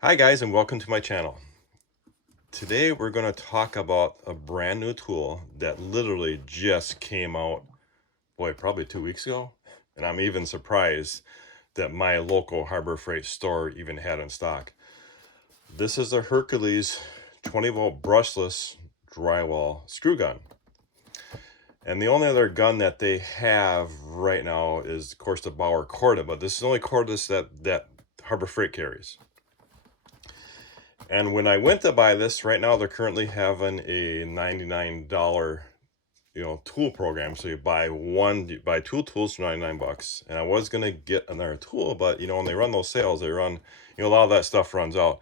Hi guys, and welcome to my channel. Today we're going to talk about a brand new tool that literally just came out, boy, probably 2 weeks ago. And I'm even surprised that my local Harbor Freight store even had in stock. This is a Hercules 20-volt brushless drywall screw gun. And the only other gun that they have right now is, of course, the Bauer cordless, but this is the only cordless that Harbor Freight carries. And when I went to buy this, right now they're currently having a $99 tool program. So you buy two tools for 99 bucks. And I was gonna get another tool, but when they run those sales, they run, a lot of that stuff runs out.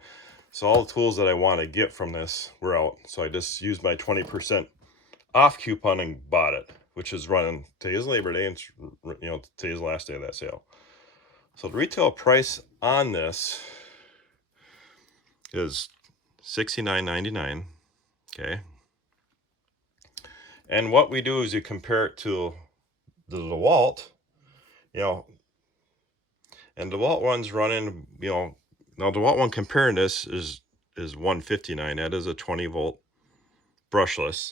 So all the tools that I want to get from this were out. So I just used my 20% off coupon and bought it, which is running. Today's Labor Day, and today's the last day of that sale. So the retail price on this is $69.99. Okay. And what we do is you compare it to the DEWALT, and DEWALT one's running, now DEWALT one comparing this is $159. That is a 20-volt brushless.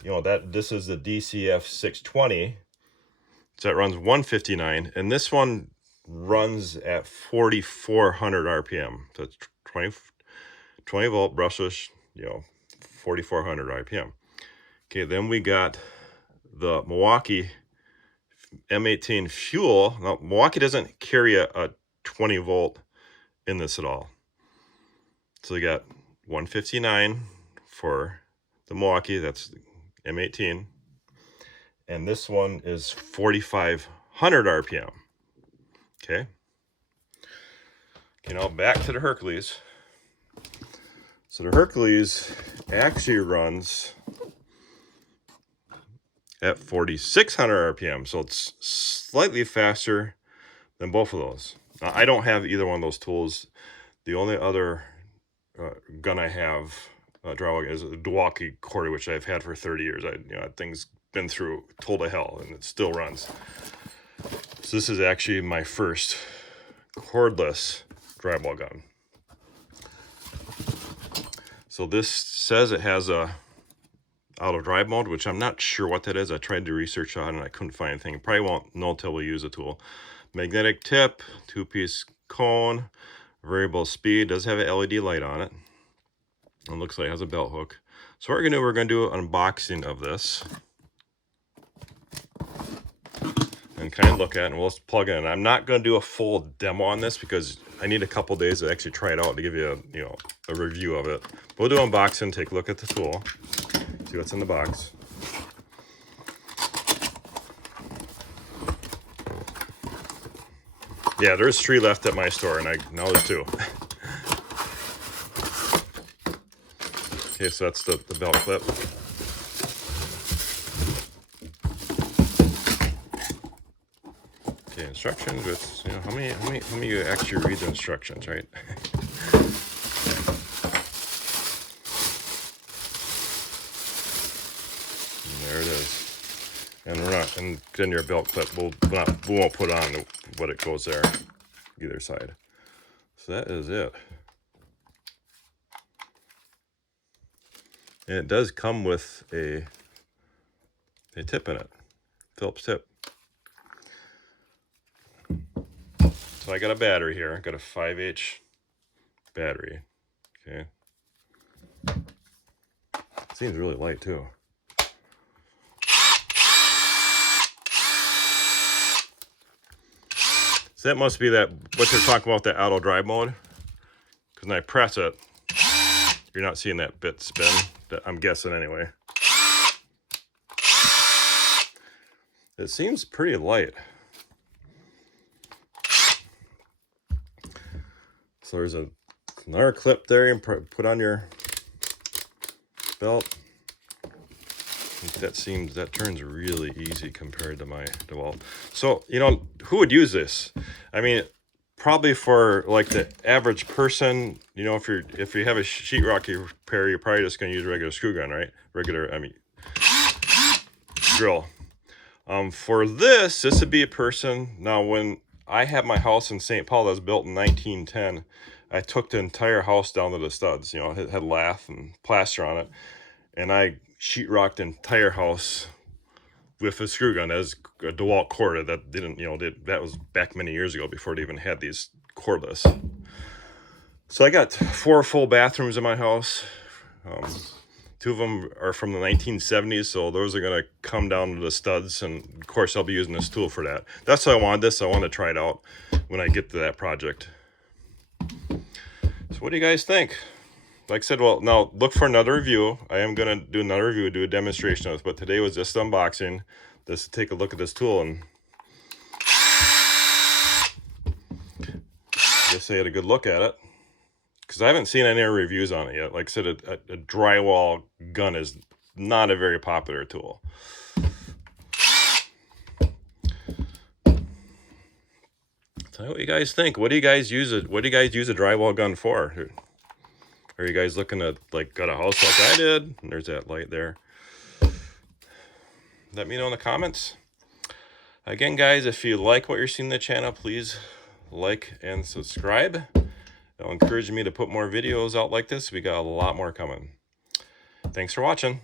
This is the DCF 620. So that runs $159, and this one runs at 4,400 RPM. So it's 20 volt brushless, 4,400 RPM. Okay, then we got the Milwaukee M18 fuel. Now, Milwaukee doesn't carry a 20 volt in this at all. So we got 159 for the Milwaukee, that's M18. And this one is 4,500 RPM. Okay. Now back to the Hercules. So the Hercules actually runs at 4,600 RPM. So it's slightly faster than both of those. Now, I don't have either one of those tools. The only other gun I have, drywall, is a DEWALT quarter, which I've had for 30 years. That thing's been through total to hell, and it still runs. So this is actually my first cordless drywall gun. So this says it has a auto drive mode, which I'm not sure what that is. I tried to research on it and I couldn't find anything. Probably won't know until we use the tool. Magnetic tip, 2-piece cone, variable speed, does have an LED light on it. It looks like it has a belt hook. So what we're gonna do an unboxing of this and kind of look at it, and we'll just plug in. I'm not gonna do a full demo on this because I need a couple days to actually try it out to give you a review of it. We'll do an unboxing, take a look at the tool, see what's in the box. Yeah, there's 3 left at my store, and now there's 2. Okay, so that's the belt clip. Okay, instructions with, how many you actually read the instructions, right? There it is. And then your belt clip, we won't put on what it goes there, either side. So that is it. And it does come with a tip in it, Phillips tip. So I got a battery here. I got a 5H battery. Okay. It seems really light too. So that must be what they're talking about, that auto drive mode. Because when I press it, you're not seeing that bit spin. I'm guessing anyway. It seems pretty light. So there's another clip there and put on your belt. That turns really easy compared to my DEWALT. So who would use this? I mean, probably for like the average person. If you have a sheetrock repair, you're probably just going to use a regular screw gun, right? Drill. For this would be a person. Now, when I had my house in St. Paul that was built in 1910, I took the entire house down to the studs. You know, it had lath and plaster on it, and I sheetrocked the entire house with a screw gun as a DEWALT cord. That didn't, you know, that was back many years ago before they even had these cordless. So I got 4 full bathrooms in my house. 2 of them are from the 1970s, so those are going to come down to the studs, and of course I'll be using this tool for that. That's why I wanted this. I want to try it out when I get to that project. So what do you guys think? Like I said, well, now look for another review. I am going to do another review, do a demonstration of this, but today was just unboxing. Just to take a look at this tool, and just say I had a good look at it, because I haven't seen any reviews on it yet. Like I said, a drywall gun is not a very popular tool. Tell me what you guys think. What do you guys use it? What do you guys use a drywall gun for? Are you guys looking at, like, got a house like I did? And there's that light there. Let me know in the comments. Again, guys, if you like what you're seeing on the channel, please like and subscribe. It'll encourage me to put more videos out like this. We got a lot more coming. Thanks for watching.